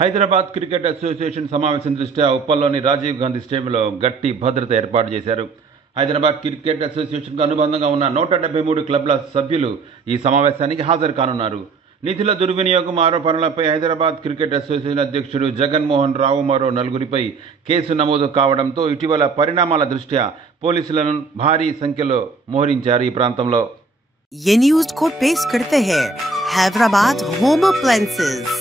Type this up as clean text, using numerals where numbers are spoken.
Hyderabad cricket association సమావేశం దృష్ట్యా ఉప్పల్లోని రాజీవ్ గాంధీ స్టేడియంలో గట్టి భద్రత ఏర్పాటు చేశారు. హైదరాబాద్ క్రికెట్ అసోసియేషన్కు అనుబంధంగా ఉన్న 173 క్లబ్ల సభ్యులు ఈ సమావేశానికి హాజరు కానున్నారు. నిధుల దుర్వినియోగం ఆరోపణలపై హైదరాబాద్ క్రికెట్ అసోసియేషన్ అధ్యక్షుడు జగన్మోహన్ రావు మరో నలుగురిపై కేసు నమోదు కావడంతో ఇటీవల పరిణామాల దృష్ట్యా పోలీసులను భారీ సంఖ్యలో మోహరించారు. ఈ ప్రాంతంలో ये न्यूज़ को पेश करते हैं हैदराबाद होम अप्लायंसेस।